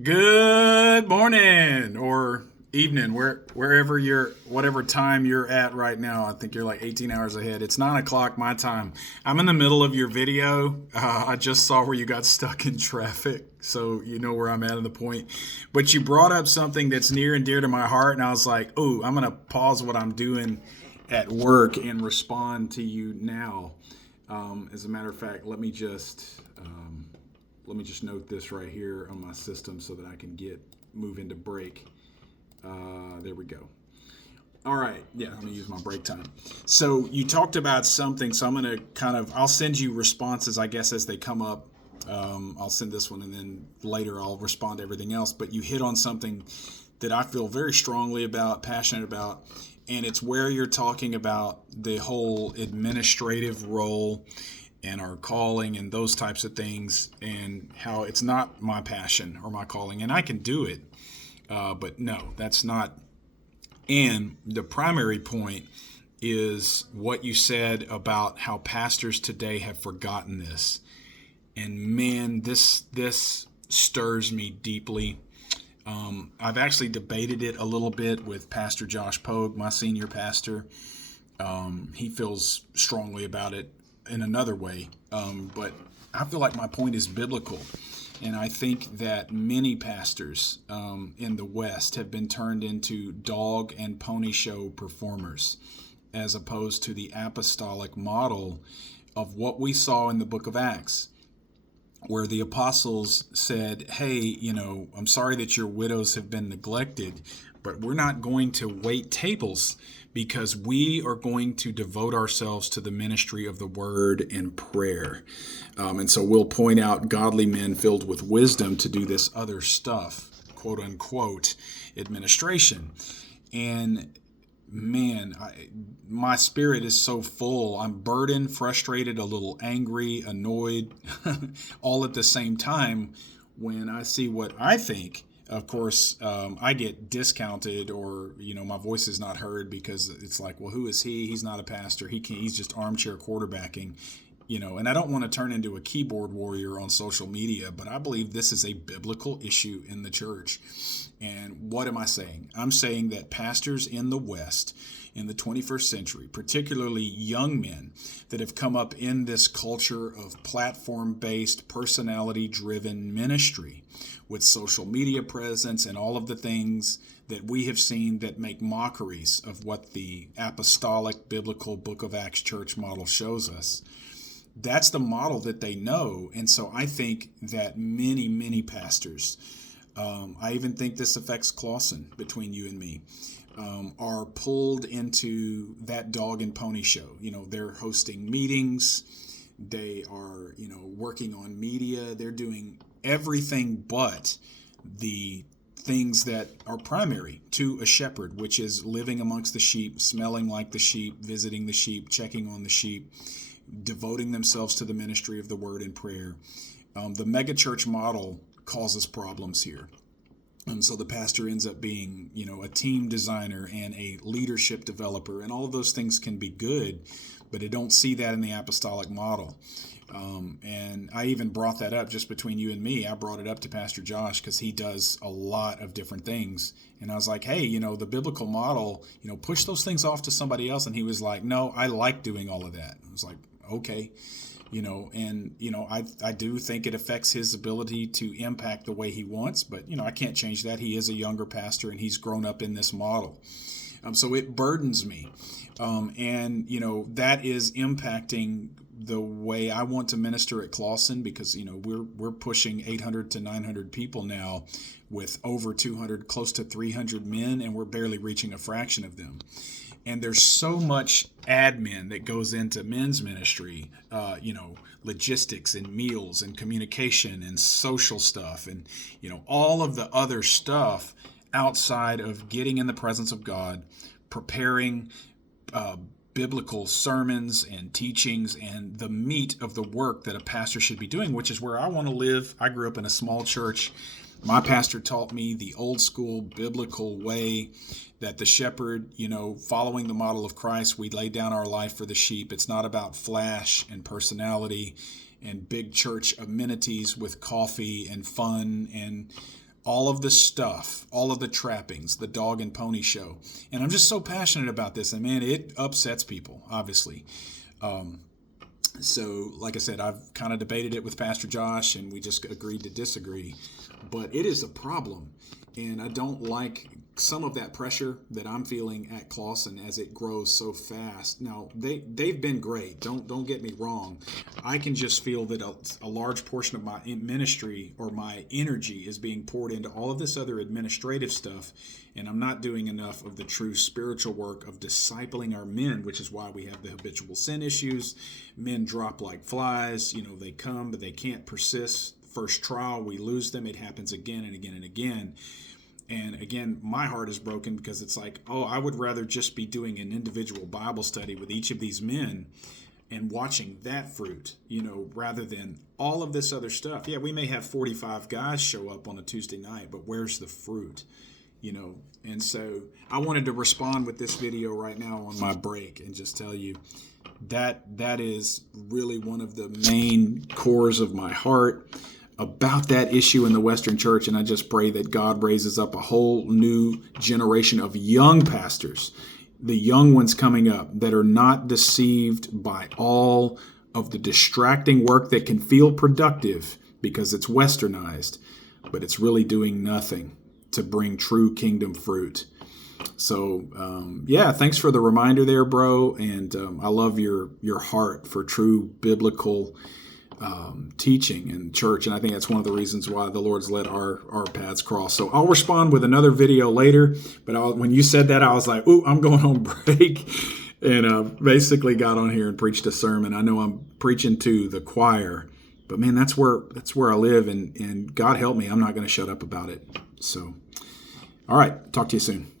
Good morning or evening, wherever whatever time you're at right now. I think you're like 18 hours ahead. It's 9 o'clock my time. I'm in the middle of your video. I just saw where you got stuck in traffic, so you know where I'm at the point. But you brought up something that's near and dear to my heart, and I was like, oh, I'm gonna pause what I'm doing at work and respond to you now. As a matter of fact, let me just note this right here on my system so that I can move into break. There we go. All right. Yeah, I'm going to use my break time. So you talked about something, so I'm going to I'll send you responses, I guess, as they come up. I'll send this one and then later I'll respond to everything else. But you hit on something that I feel very strongly about, passionate about, and it's where you're talking about the whole administrative role and our calling and those types of things, and how it's not my passion or my calling, and I can do it. But no, that's not. And the primary point is what you said about how pastors today have forgotten this. And man, this stirs me deeply. I've actually debated it a little bit with Pastor Josh Pogue, my senior pastor. He feels strongly about it in another way, but I feel like my point is biblical. And I think that many pastors in the West have been turned into dog and pony show performers, as opposed to the apostolic model of what we saw in the book of Acts, where the apostles said, hey, I'm sorry that your widows have been neglected, but we're not going to wait tables because we are going to devote ourselves to the ministry of the word and prayer. And so we'll point out godly men filled with wisdom to do this other stuff, quote unquote, administration. And man, my spirit is so full. I'm burdened, frustrated, a little angry, annoyed, all at the same time when I see what I think. Of course, I get discounted, or my voice is not heard because it's like, well, who is he? He's not a pastor. He's just armchair quarterbacking. And I don't want to turn into a keyboard warrior on social media, but I believe this is a biblical issue in the church. And what am I saying? I'm saying that pastors in the West in the 21st century, particularly young men that have come up in this culture of platform-based, personality-driven ministry with social media presence and all of the things that we have seen that make mockeries of what the apostolic biblical Book of Acts church model shows us. That's the model that they know. And so I think that many, many pastors, I even think this affects Clausen between you and me, are pulled into that dog and pony show. They're hosting meetings. They are, working on media. They're doing everything but the things that are primary to a shepherd, which is living amongst the sheep, smelling like the sheep, visiting the sheep, checking on the sheep, devoting themselves to the ministry of the word and prayer. The megachurch model causes problems here. And so the pastor ends up being, a team designer and a leadership developer, and all of those things can be good, but I don't see that in the apostolic model. And I even brought that up just between you and me. I brought it up to Pastor Josh because he does a lot of different things. And I was like, hey, the biblical model, push those things off to somebody else. And he was like, no, I like doing all of that. I was like, okay. I do think it affects his ability to impact the way he wants, but, I can't change that. He is a younger pastor and he's grown up in this model. So it burdens me. That is impacting the way I want to minister at Clausen, because, we're pushing 800 to 900 people now with over 200, close to 300 men, and we're barely reaching a fraction of them. And there's so much admin that goes into men's ministry, logistics and meals and communication and social stuff and, all of the other stuff outside of getting in the presence of God, preparing biblical sermons and teachings and the meat of the work that a pastor should be doing, which is where I want to live. I grew up in a small church. My pastor taught me the old school biblical way that the shepherd, following the model of Christ, we lay down our life for the sheep. It's not about flash and personality and big church amenities with coffee and fun and all of the stuff, all of the trappings, the dog and pony show. And I'm just so passionate about this. And man, it upsets people, obviously. So like I said, I've kind of debated it with Pastor Josh, and we just agreed to disagree. But it is a problem. And I don't like some of that pressure that I'm feeling at Clawson as it grows so fast. Now, they've been great. Don't get me wrong. I can just feel that a large portion of my ministry or my energy is being poured into all of this other administrative stuff, and I'm not doing enough of the true spiritual work of discipling our men, which is why we have the habitual sin issues. Men drop like flies. They come, but they can't persist. First trial, we lose them. It happens again and again and again. And again, my heart is broken because it's like, I would rather just be doing an individual Bible study with each of these men and watching that fruit, rather than all of this other stuff. Yeah, we may have 45 guys show up on a Tuesday night, but where's the fruit? And so I wanted to respond with this video right now on my break and just tell you that is really one of the main cores of my heart about that issue in the Western church. And I just pray that God raises up a whole new generation of young pastors, the young ones coming up, that are not deceived by all of the distracting work that can feel productive because it's westernized, but it's really doing nothing to bring true kingdom fruit. So, thanks for the reminder there, bro. And I love your heart for true biblical teaching in church, and I think that's one of the reasons why the Lord's let our paths cross. So I'll respond with another video later, but when you said that, I was like, ooh, I'm going on break, and basically got on here and preached a sermon. I know I'm preaching to the choir, but man, that's where I live, and God help me, I'm not going to shut up about it. So, all right, talk to you soon.